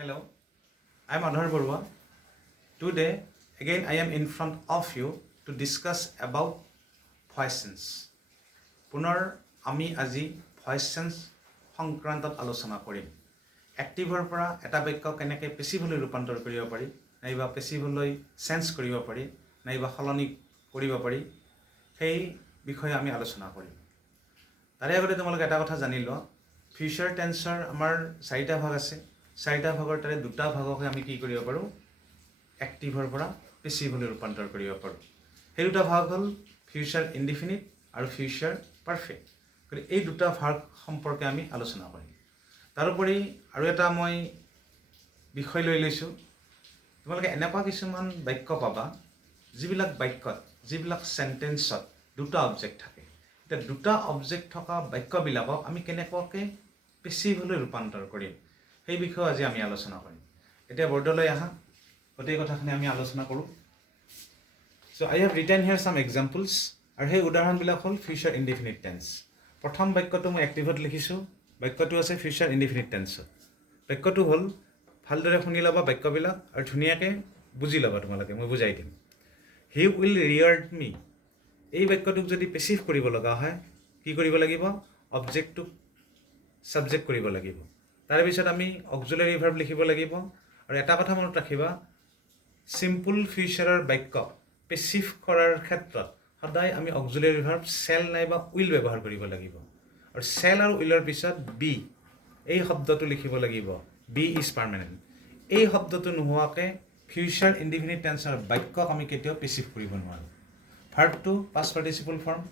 Hello, I am Adhar Barua. Today, again I am in front of you to discuss about voice sense. পুনৰ আমি আজি voice change সংক্ৰান্তত আলোচনা কৰিম। এক্টিভৰ পৰা এটা বাক্য কেনেকৈ পেছিভলৈ ৰূপান্তৰ কৰিব পাৰি, নাইবা পেছিভলৈ চেঞ্জ কৰিব পাৰি, নাইবা সলনি কৰিব পাৰি, সেই বিষয়ে আমি আলোচনা কৰিম। তাৰে আগতে তোমালোকে এটা কথা জানি লোৱা, ফিউচাৰ টেন্সৰ আমাৰ চাৰিটা ভাগ আছে। চাৰিটা ভাগৰ তাৰে দুটা ভাগকে আমি কি কৰিব পাৰোঁ, এক্টিভৰ পৰা পেছিভলৈ ৰূপান্তৰ কৰিব পাৰোঁ। সেই দুটা ভাগ হ'ল ফিউচাৰ ইনডিফিনিট আৰু ফিউচাৰ পাৰফেক্ট। গতিকে এই দুটা ভাগ সম্পৰ্কে আমি আলোচনা কৰিম। তাৰোপৰি আৰু এটা মই বিষয় লৈ লৈছোঁ, তোমালোকে এনেকুৱা কিছুমান বাক্য পাবা যিবিলাক বাক্যত, যিবিলাক চেণ্টেন্সত দুটা অবজেক্ট থাকে। এতিয়া দুটা অবজেক্ট থকা বাক্যবিলাকক আমি কেনেকুৱাকৈ পেছিভলৈ ৰূপান্তৰ কৰিম, সেই বিষয়ে আজি আমি আলোচনা কৰিম। এতিয়া বৰ্ডলৈ আহা, গোটেই কথাখিনি আমি আলোচনা কৰোঁ। চ' আই হেভ ৰিটেন হিয়াৰ চাম এক্সাম্পলছ, আৰু সেই উদাহৰণবিলাক হ'ল ফিউচাৰ ইনডিফিনিট টেন্স। প্ৰথম বাক্যটো মই এক্টিভত লিখিছোঁ, বাক্যটো আছে ফিউচাৰ ইনডিফিনিট টেন্সত। বাক্যটো হ'ল, ভালদৰে শুনি ল'বা বাক্যবিলাক আৰু ধুনীয়াকৈ বুজি ল'বা তোমালোকে, মই বুজাই দিম। হি উইল ৰিয়াৰ্ড মি। এই বাক্যটোক যদি পেছিভ কৰিব লগা হয়, কি কৰিব লাগিব? অবজেক্টটোক ছাবজেক্ট কৰিব লাগিব। তাৰপিছত আমি অক্সিলাৰী ভাৰ্ব লিখিব লাগিব। আৰু এটা কথা মনত ৰাখিবা, চিম্পল ফিউচাৰৰ বাক্য পেছিভ কৰাৰ ক্ষেত্ৰত সদায় আমি অক্সিলাৰী ভাৰ্ব চেল নাইবা উইল ব্যৱহাৰ কৰিব লাগিব। আৰু চেল আৰু উইলৰ পিছত বি, এই শব্দটো লিখিব লাগিব, বি ইজ পাৰ্মানেণ্ট। এই শব্দটো নোহোৱাকৈ ফিউচাৰ ইনডিফিনিট টেন্সৰ বাক্যক আমি কেতিয়াও পেছিভ কৰিব নোৱাৰোঁ। ভাৰ্বটো পাষ্ট পাৰ্টিচিপল ফৰ্ম,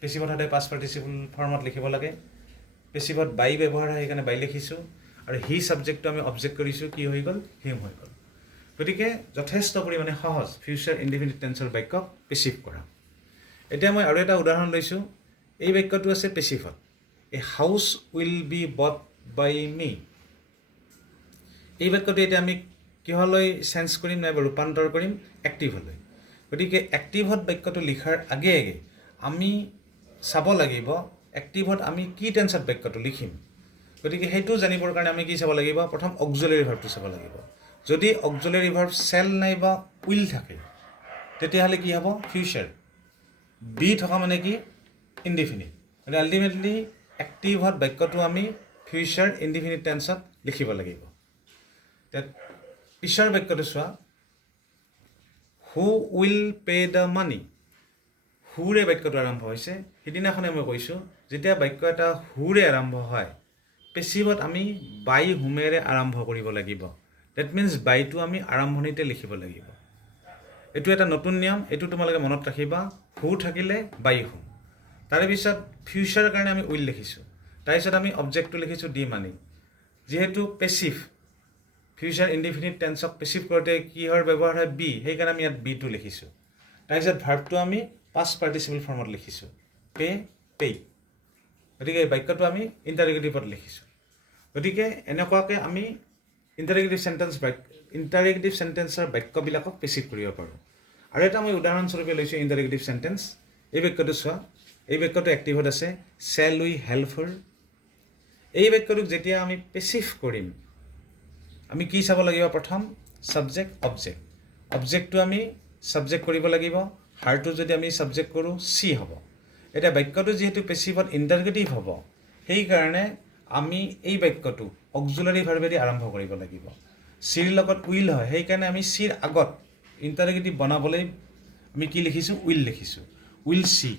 পেছিভত সদায় পাষ্ট পাৰ্টিচিপল ফৰ্মত লিখিব লাগে। পেছিভত বাই ব্যৱহাৰ হয়, সেইকাৰণে বাই লিখিছোঁ। আৰু হি ছাবজেক্টটো আমি অবজেক্ট কৰিছোঁ, কি হৈ গ'ল? হিম হৈ গ'ল। গতিকে যথেষ্ট পৰিমাণে সহজ ফিউচাৰ ইনডিফিনিট টেন্সৰ বাক্যক পেছিভ কৰা। এতিয়া মই আৰু এটা উদাহৰণ লৈছোঁ। এই বাক্যটো আছে পেছিভত, এ house will be bought by me. এই বাক্যটো এতিয়া আমি কিহলৈ চেঞ্জ কৰিম নাইবা ৰূপান্তৰ কৰিম? এক্টিভলৈ। গতিকে এক্টিভত বাক্যটো লিখাৰ আগে আগে আমি চাব লাগিব এক্টিভত আমি কি টেন্সত বাক্যটো লিখিম। গতিকে সেইটো জানিবৰ কাৰণে আমি কি চাব লাগিব? প্ৰথম অক্সিলাৰী ভাৰ্বটো চাব লাগিব। যদি অক্সিলাৰী ভাৰ্ব চেল নাইবা উইল থাকে, তেতিয়াহ'লে কি হ'ব? ফিউচাৰ। বি থকা মানে কি? ইনডিফিনিট। গতিকে আল্টিমেটলি এক্টিভত বাক্যটো আমি ফিউচাৰ ইনডিফিনিট টেন্সত লিখিব লাগিব। পিছৰ বাক্যটো চোৱা, who will pay the money. হুৰে বাক্যটো আৰম্ভ হৈছে। সিদিনাখনে মই কৈছোঁ, যেতিয়া বাক্য এটা হুৰে আৰম্ভ হয়, পেছিভত আমি বাই হুমেৰে আৰম্ভ কৰিব লাগিব। ডেট মিনছ বাইটো আমি আৰম্ভণিতে লিখিব লাগিব। এইটো এটা নতুন নিয়ম, এইটো তোমালোকে মনত ৰাখিবা। হু থাকিলে বাই হুম। তাৰে পিছত ফিউচাৰৰ কাৰণে আমি উইল লিখিছোঁ। তাৰপিছত আমি অবজেক্টটো লিখিছোঁ দি মানি। যিহেতু পেছিভ, ফিউচাৰ ইনডিফিনিট টেন্সক পেছিভ কৰোঁতে কিহৰ ব্যৱহাৰ হয়? বি, সেইকাৰণে আমি ইয়াত বিটো লিখিছোঁ। তাৰপিছত ভাৰ্বটো আমি পাষ্ট পাৰ্টিচিপল ফৰ্মত লিখিছোঁ, পে পেই। গতিকে এই বাক্যটো আমি ইণ্টাৰগেটিভত লিখিছোঁ। গতিকে এনেকুৱাকৈ আমি ইণ্টাৰগেটিভ চেণ্টেন্সৰ বাক্যবিলাকক পেছিভ কৰিব পাৰোঁ। আৰু এটা মই উদাহৰণস্বৰূপে লৈছোঁ ইণ্টাৰগেটিভ চেণ্টেন্স। এই বাক্যটো চোৱা, এই বাক্যটো এক্টিভত আছে, চেল উই হেল্প হাৰ। এই বাক্যটোক যেতিয়া আমি পেছিভ কৰিম, আমি কি চাব লাগিব? প্ৰথম ছাবজেক্ট অবজেক্ট। অবজেক্টটো আমি ছাবজেক্ট কৰিব লাগিব। হাৰটো যদি আমি ছাবজেক্ট কৰোঁ, চি হ'ব। এতিয়া বাক্যটো যিহেতু পেছিভত ইণ্টাৰগেটিভ হ'ব, সেইকাৰণে আমি এই বাক্যটো অক্সিলাৰী ভাৰ্বেদি আৰম্ভ কৰিব লাগিব। চিৰ লগত উইল হয়, সেইকাৰণে আমি চিৰ আগত ইণ্টাৰগেটিভ বনাবলৈ আমি কি লিখিছোঁ? উইল লিখিছোঁ, উইল চি।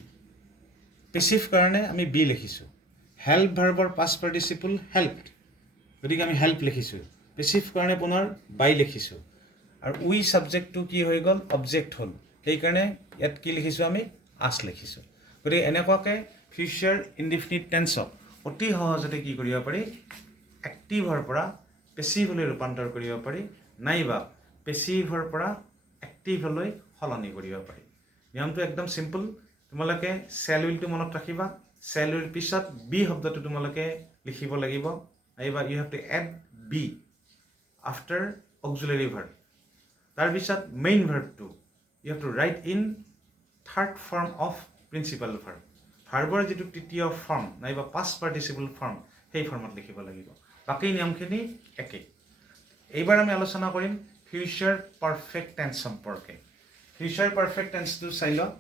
পেছিভ কাৰণে আমি বি লিখিছোঁ। হেল্প ভাৰ্বৰ পাষ্ট পাৰ্টিচিপল হেল্প, গতিকে আমি হেল্প লিখিছোঁ। পেছিভ কাৰণে পুনৰ বাই লিখিছোঁ। আৰু উই ছাবজেক্টটো কি হৈ গ'ল? অবজেক্ট হ'ল, সেইকাৰণে ইয়াত কি লিখিছোঁ? আমি আছ লিখিছোঁ। গতিকে এনেকুৱাকৈ ফিউচাৰ ইনডিফিনিট টেন্সক অতি সহজতে কি কৰিব পাৰি? এক্টিভৰ পৰা পেছিভলৈ ৰূপান্তৰ কৰিব পাৰি, নাইবা পেছিভৰ পৰা এক্টিভলৈ সলনি কৰিব পাৰি। নিয়মটো একদম চিম্পল। তোমালোকে চেল উইলটো মনত ৰাখিবা। চেল উইল পিছত বি শব্দটো তোমালোকে লিখিব লাগিব, নাইবা you have to add B after auxiliary verb. তাৰপিছত মেইন ভাৰ্বটো you have to write in third form of principal verb. ভাৰ্বৰ যিটো তৃতীয় ফৰ্ম নাইবা পাষ্ট পাৰ্টিচিপল ফৰ্ম, সেই ফৰ্মত লিখিব লাগিব। বাকী নিয়মখিনি একেই। এইবাৰ আমি আলোচনা কৰিম ফিউচাৰ পাৰফেক্ট টেন্স সম্পৰ্কে ফিউচাৰ পাৰফেক্ট টেন্সটো চাই লওঁ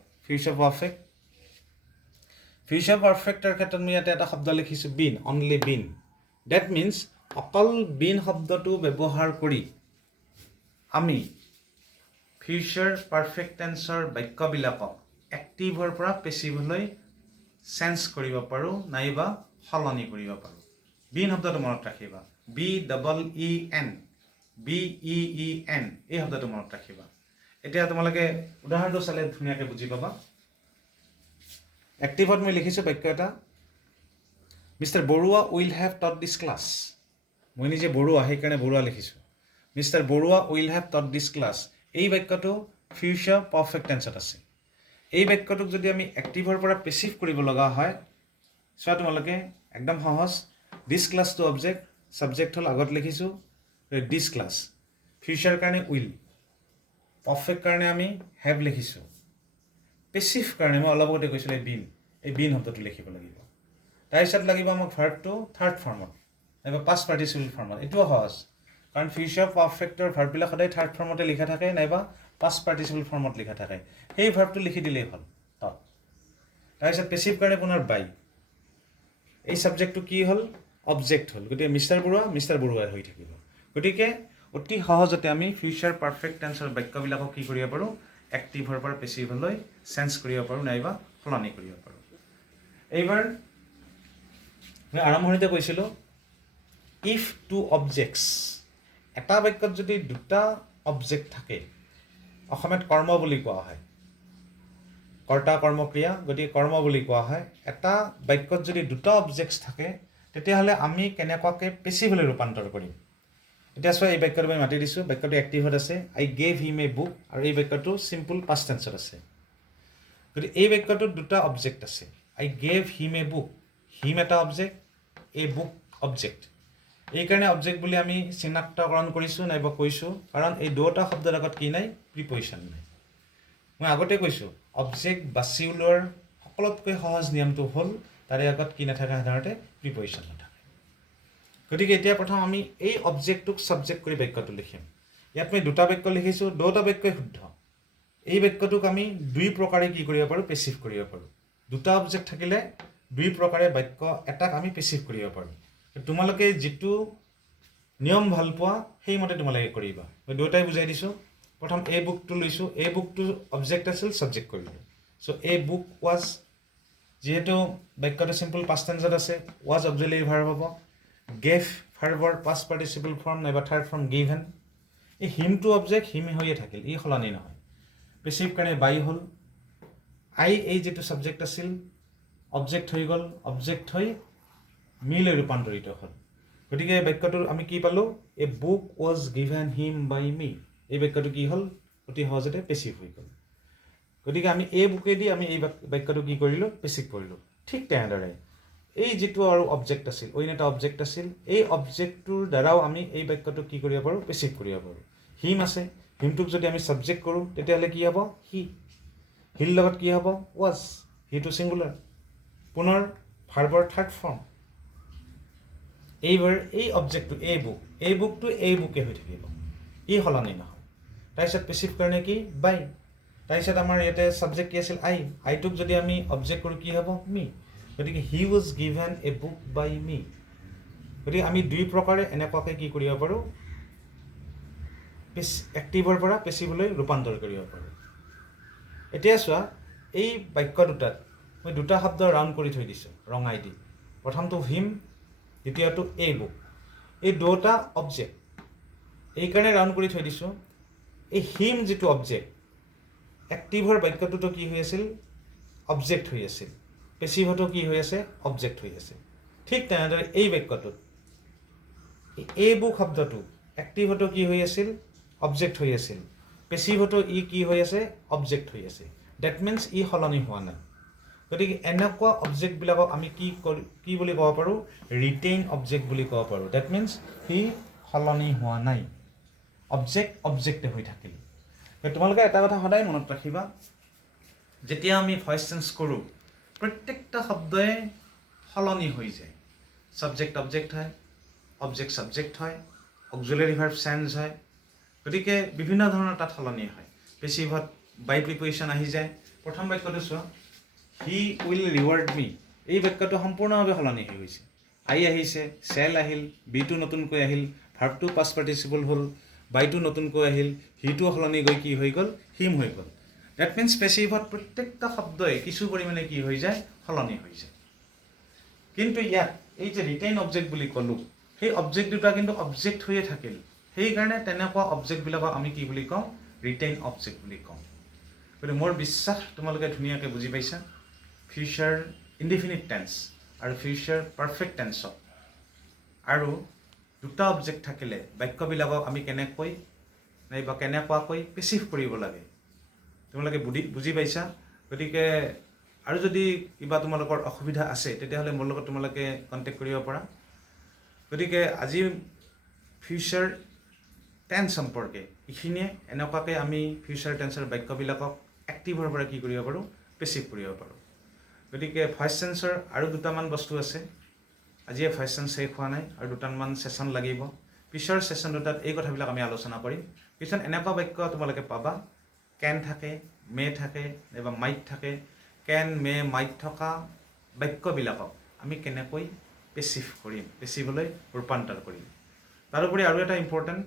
ফিউচাৰ পাৰফেক্টৰ ক্ষেত্ৰত মই ইয়াতে এটা শব্দ লিখিছোঁ been only been that means অকল বিন শব্দটো ব্যৱহাৰ কৰি আমি ফিউচাৰ পাৰফেক্ট টেন্সৰ বাক্যবিলাকক এক্টিভৰ পৰা পেছিভলৈ চেঞ্জ কৰিব পাৰোঁ নাইবা সলনি কৰিব পাৰোঁ বিন শব্দটো মনত ৰাখিবা BEEN BEEN এই শব্দটো মনত ৰাখিবা এতিয়া তোমালোকে উদাহৰণটো চালে ধুনীয়াকৈ বুজি পাবা এক্টিভত মই লিখিছোঁ বাক্য এটা mister Barua will have taught this class মই নিজে বৰুৱা সেইকাৰণে বৰুৱা লিখিছোঁ mister Barua will have taught this class এই বাক্যটো ফিউচাৰ পাৰফেক্ট টেন্সত আছে এই বাক্যটোক যদি আমি এক্টিভৰ পৰা পেছিভ কৰিব লগা হয় চোৱা তোমালোকে একদম সহজ দিছ ক্লাছটো অবজেক্ট ছাবজেক্ট হ'ল আগত লিখিছোঁ দিছ ক্লাছ ফিউচাৰ কাৰণে উইল পাৰফেক্ট কাৰণে আমি হেভ লিখিছোঁ পেছিভ কাৰণে মই অলপ আগতে কৈছিলোঁ এই বিন শব্দটো লিখিব লাগিব তাৰপিছত লাগিব আমাক ভাৰ্বটো থাৰ্ড ফৰ্মত নাইবা পাষ্ট পাৰ্টিচিপল ফৰ্মত এইটোও সহজ কাৰণ ফিউচাৰ পাৰফেক্টৰ ভাৰ্ববিলাক সদায় থাৰ্ড ফৰ্মতে লিখা থাকে নাইবা পাষ্ট পাৰ্টিচিপল ফৰ্মত লিখা থাকে সেই ভাৰ্বটো লিখি দিলেই হ'ল তাত তাৰপিছত পেছিভ কাৰণে পুনৰ বাই এই ছাবজেক্টটো কি হ'ল অবজেক্ট হ'ল গতিকে মিষ্টাৰ বৰুৱাই হৈ থাকিব গতিকে অতি সহজতে আমি ফিউচাৰ পাৰফেক্ট টেন্সৰ বাক্যবিলাকক কি কৰিব পাৰোঁ এক্টিভৰ পৰা পেছিভলৈ চেঞ্জ কৰিব পাৰোঁ নাইবা সলনি কৰিব পাৰোঁ এইবাৰ মই আৰম্ভণিতে কৈছিলোঁ ইফ টু অবজেক্টছ এটা বাক্যত যদি দুটা অবজেক্ট থাকে অসমীয়াত কৰ্ম বুলি কোৱা হয় কৰ্তা কৰ্মক্ৰিয়া গতিকে কৰ্ম বুলি কোৱা হয় এটা বাক্যত যদি দুটা অবজেক্টছ থাকে তেতিয়াহ'লে আমি কেনেকুৱাকৈ পেছিভলৈ ৰূপান্তৰ কৰিম এতিয়া চোৱা এই বাক্যটো মই মাতি দিছোঁ বাক্যটো এক্টিভত আছে আই গেভ হিম এ বুক আৰু এই বাক্যটো চিম্পল পাষ্ট টেন্সত আছে গতিকে এই বাক্যটোত দুটা অবজেক্ট আছে আই গেভ হিম এ বুক হিম এটা অবজেক্ট এ বুক অবজেক্ট এইকাৰণে অবজেক্ট বুলি আমি চিনাক্তকৰণ কৰিছোঁ নাইবা কৈছোঁ কাৰণ এই দুটা শব্দৰ আগত কি নাই প্ৰিপজিশ্যন নাই মই আগতে কৈছোঁ অবজেক্ট বাছি ওলোৱাৰ সকলোতকৈ সহজ নিয়মটো হ'ল তাৰে আগত কি নাথাকে সাধাৰণতে প্ৰিপজিশ্যন নাথাকে গতিকে এতিয়া প্ৰথম আমি এই অবজেক্টটোক ছাবজেক্ট কৰি বাক্যটো লিখিম ইয়াত মই দুটা বাক্য লিখিছোঁ দুটা বাক্যই শুদ্ধ এই বাক্যটোক আমি দুই প্ৰকাৰে কি কৰিব পাৰোঁ পেছিভ কৰিব পাৰোঁ দুটা অবজেক্ট থাকিলে দুই প্ৰকাৰে বাক্য এটাক আমি পেছিভ কৰিব পাৰোঁ তোমালোকে যিটো নিয়ম ভাল পোৱা সেইমতে তোমালোকে কৰিবা মই দুয়োটাই বুজাই দিছোঁ প্ৰথম এই বুকটো লৈছোঁ এই বুকটো অবজেক্ট আছিল ছাবজেক্ট কৰিলোঁ চ' এই বুক ৱাজ যিহেতু বাক্যটো চিম্পল পাষ্ট টেন্সত আছে ৱাজ অবজেক্টিভ ভাৰ্ব হ'ব গেভ ভাৰ্বৰ পাষ্ট পাৰ্টিচিপল ফৰ্ম নাইবা থাৰ্ড ফৰ্ম গিভেন এই হিমটো অবজেক্ট হিম হৈয়ে থাকিল ই সলনি নহয় পেছিভ কাৰণে বাই হ'ল আই এই যিটো ছাবজেক্ট আছিল অবজেক্ট হৈ গ'ল অবজেক্ট হৈ মিলৈ ৰূপান্তৰিত হ'ল গতিকে বাক্যটো আমি কি পালোঁ a book was given him by me এই বাক্যটো কি হ'ল অতি সহজতে পেছিভ হৈ গ'ল গতিকে আমি এই বুকেদি আমি এই বাক্যটো কি কৰিলোঁ পেছিভ কৰিলোঁ ঠিক তেনেদৰে এই যিটো আৰু অবজেক্ট আছিল অন্য এটা অবজেক্ট আছিল এই অবজেক্টটোৰ দ্বাৰাও আমি এই বাক্যটো কি কৰিব পাৰোঁ পেছিভ কৰিব পাৰোঁ হিম আছে হিমটোক যদি আমি ছাবজেক্ট কৰোঁ তেতিয়াহ'লে কি হ'ব হিৰ লগত কি হ'ব ৱাজ হিটো ছিংগুলাৰ পুনৰ ভাৰ্বৰ থাৰ্ড ফৰ্ম এইবাৰ এই অবজেক্টটো এই বুকটো এই বুকে হৈ থাকিব ই সলনি নহয় তাৰপিছত পেছিভ কাৰণে কি বাই তাৰপিছত আমাৰ ইয়াতে ছাবজেক্ট কি আছিল আইটোক যদি আমি অবজেক্ট কৰোঁ কি হ'ব মি গতিকে he was given a book by me গতিকে আমি দুই প্ৰকাৰে এনেকুৱাকৈ কি কৰিব পাৰোঁ এক্টিভৰ পৰা পেছিভলৈ ৰূপান্তৰ কৰিব পাৰোঁ এতিয়া চোৱা এই বাক্য দুটাত মই দুটা শব্দ ৰাউণ্ড কৰি থৈ দিছোঁ ৰঙাই দি প্ৰথমটো হিম দ্বিতীয়টো এই বুক এই দুটা অবজেক্ট এইকাৰণে ৰাউণ্ড কৰি থৈ দিছোঁ এই হিম যিটো অবজেক্ট এক্টিভৰ বাক্যটোতো কি হৈ আছিল অবজেক্ট হৈ আছিল পেছিভতো কি হৈ আছে অবজেক্ট হৈ আছে ঠিক তেনেদৰে এই বাক্যটোত এই বুক শব্দটো এক্টিভতো কি হৈ আছিল অবজেক্ট হৈ আছিল পেছিভতো ই কি হৈ আছে অবজেক্ট হৈ আছে ডেট মিনছ ই সলনি হোৱা নাই গতিকে এনেকুৱা অবজেক্টবিলাকক আমি কি বুলি ক'ব পাৰোঁ ৰিটেইন অবজেক্ট বুলি ক'ব পাৰোঁ ডেট মিনছ সি সলনি হোৱা নাই অবজেক্টে হৈ থাকিল তোমালোকে এটা কথা সদায় মনত ৰাখিবা যেতিয়া আমি ভইচ চেঞ্জ কৰোঁ প্ৰত্যেকটা শব্দই সলনি হৈ যায় সাবজেক্ট অবজেক্ট হয় অবজেক্ট সাবজেক্ট হয় অক্সিলাৰী ভাৰ্ব চেঞ্জ হয়। গতিকে বিভিন্ন ধৰণৰ তাত সলনি হয়। পেচিভত বাই প্ৰিপজিশ্যন আহি যায়। প্ৰথম বাক্যটো চোৱা, হি উইল ৰিৱাৰ্ড মি। এই বাক্যটো সম্পূৰ্ণভাৱে সলনি হৈ গৈছে। আই আহিছে, চেল আহিল, বিটো নতুনকৈ আহিল, ভাৰ্বটো পাষ্ট পাৰ্টিচিপল হ'ল, বাইটো নতুনকৈ আহিল, হিটোও সলনি গৈ কি হৈ গ'ল, হিম হৈ গ'ল। ডেট মিনছ পেচিভত প্ৰত্যেকটা শব্দই কিছু পৰিমাণে কি হৈ যায়, সলনি হৈ যায়। কিন্তু ইয়াত এই যে ৰিটেইন অবজেক্ট বুলি ক'লোঁ, সেই অবজেক্ট দুটা কিন্তু অবজেক্ট হৈয়ে থাকিল। সেইকাৰণে তেনেকুৱা অবজেক্টবিলাকক আমি কি বুলি কওঁ, ৰিটেইন অবজেক্ট বুলি কওঁ। গতিকে মোৰ বিশ্বাস তোমালোকে ধুনীয়াকৈ বুজি পাইছা ফিউচাৰ ইনডিফিনিট টেন্স আৰু ফিউচাৰ পাৰফেক্ট টেন্সক। আৰু দুটা অবজেক্ট থাকিলে বাক্যবিলাকক আমি কেনেকৈ নাইবা কেনেকুৱাকৈ পেচিভ কৰিব লাগে তোমালোকে বুজি পাইছা। গতিকে আৰু যদি কিবা তোমালোকৰ অসুবিধা আছে তেতিয়াহ'লে মোৰ লগত তোমালোকে কণ্টেক্ট কৰিব পাৰা। গতিকে আজি ফিউচাৰ টেন্স সম্পৰ্কে এইখিনিয়ে। এনেকুৱাকৈ আমি ফিউচাৰ টেন্সৰ বাক্যবিলাকক এক্টিভৰ পৰা কি কৰিব পাৰোঁ, পেচিভ কৰিব পাৰোঁ। গতিকে ভইচ চেঞ্চৰ আৰু দুটামান বস্তু আছে। আজিয়ে ভইচ চেঞ্চ শেষ হোৱা নাই, আৰু দুটামান ছেশ্যন লাগিব। পিছৰ ছেশ্যন দুটাত এই কথাবিলাক আমি আলোচনা কৰিম। কিছুমান এনেকুৱা বাক্য তোমালোকে পাবা, কেন থাকে, মে থাকে, নাইবা মাইট থাকে। কেন, মে, মাইট থকা বাক্যবিলাকক আমি কেনেকৈ পেচিভ কৰিম, পেচিভলৈ ৰূপান্তৰ কৰিম। তাৰোপৰি আৰু এটা ইম্পৰ্টেণ্ট,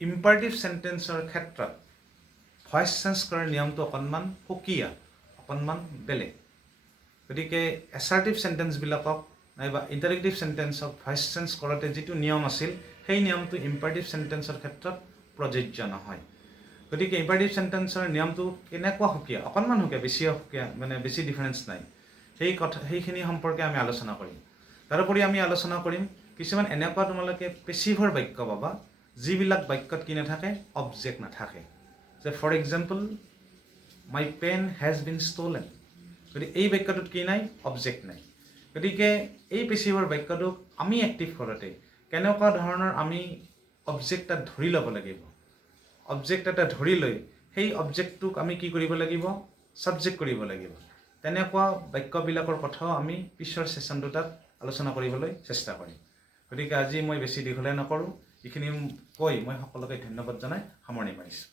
ইম্পাৰেটিভ চেণ্টেন্সৰ ক্ষেত্ৰত ভইচ চেঞ্জ কৰাৰ নিয়মটো অকণমান সুকীয়া, অকণমান বেলেগ। গতিকে এছাৰ্টিভ চেণ্টেন্সবিলাকক নাইবা ইণ্টাৰেক্টিভ চেণ্টেন্সক ভইচ চেঞ্জ কৰোঁতে যিটো নিয়ম আছিল, সেই নিয়মটো ইম্পাৰেটিভ চেণ্টেন্সৰ ক্ষেত্ৰত প্ৰযোজ্য নহয়। গতিকে ইম্পাৰেটিভ চেণ্টেন্সৰ নিয়মটো কেনেকুৱা সুকীয়া, অকণমান সুকীয়া, বেছি সুকীয়া, মানে বেছি ডিফাৰেঞ্চ নাই। সেইখিনি সম্পৰ্কে আমি আলোচনা কৰিম। তাৰোপৰি আমি আলোচনা কৰিম কিছুমান এনেকুৱা তোমালোকে পেচিভৰ বাক্য পাবা, যিবিলাক বাক্যত কি নাথাকে, অবজেক্ট নাথাকে। যে for example, my pen has been stolen. গতিকে এই বাক্যটোত কি নাই, অবজেক্ট নাই। গতিকে এই পেচিভৰ বাক্যটোক আমি এক্টিভ কৰোঁতে কেনেকুৱা ধৰণৰ আমি অবজেক্ট তাত ধৰি ল'ব লাগিব। অবজেক্ট এটা ধৰি লৈ সেই অবজেক্টটোক আমি কি কৰিব লাগিব, ছাবজেক্ট কৰিব লাগিব। তেনেকুৱা বাক্যবিলাকৰ কথাও আমি পিছৰ ছেশ্যন দুটাত আলোচনা কৰিবলৈ চেষ্টা কৰিম। গতিকে আজি মই বেছি দীঘলীয়া নকৰোঁ। এইখিনি কৈ মই সকলোকে ধন্যবাদ জনাই সামৰণি মাৰিছোঁ।